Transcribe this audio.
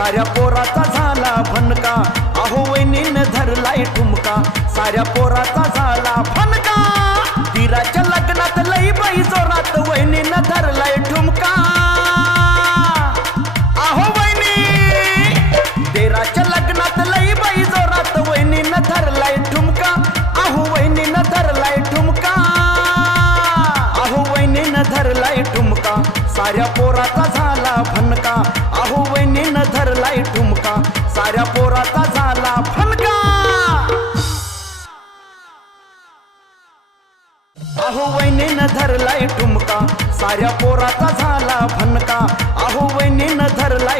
साऱ्या पोराचा झाला फणका, अहो वहिनीनं धरलाय ठुमका, साऱ्या पोराचा झाला फणका। दिराच्या लग्नात लई बाई जोरात वहिनीनं धरलाय ठुमका, अहो वहिनी दिराच्या लग्नात लई बाई जोरात वहिनीनं धरलाय ठुमका, अहो वहिनीनं धरलाय ठुमका, अहो वहिनीनं धरलाय ठुमका, साऱ्या पोराचा झाला फणका, अहो वहिनीनं धरलाय ठुमका, साऱ्या पोराचा झाला फणका। अहो वहिनीनं धरलाय ठुमका, साऱ्या पोराचा झाला फणका, अहो वहिनीनं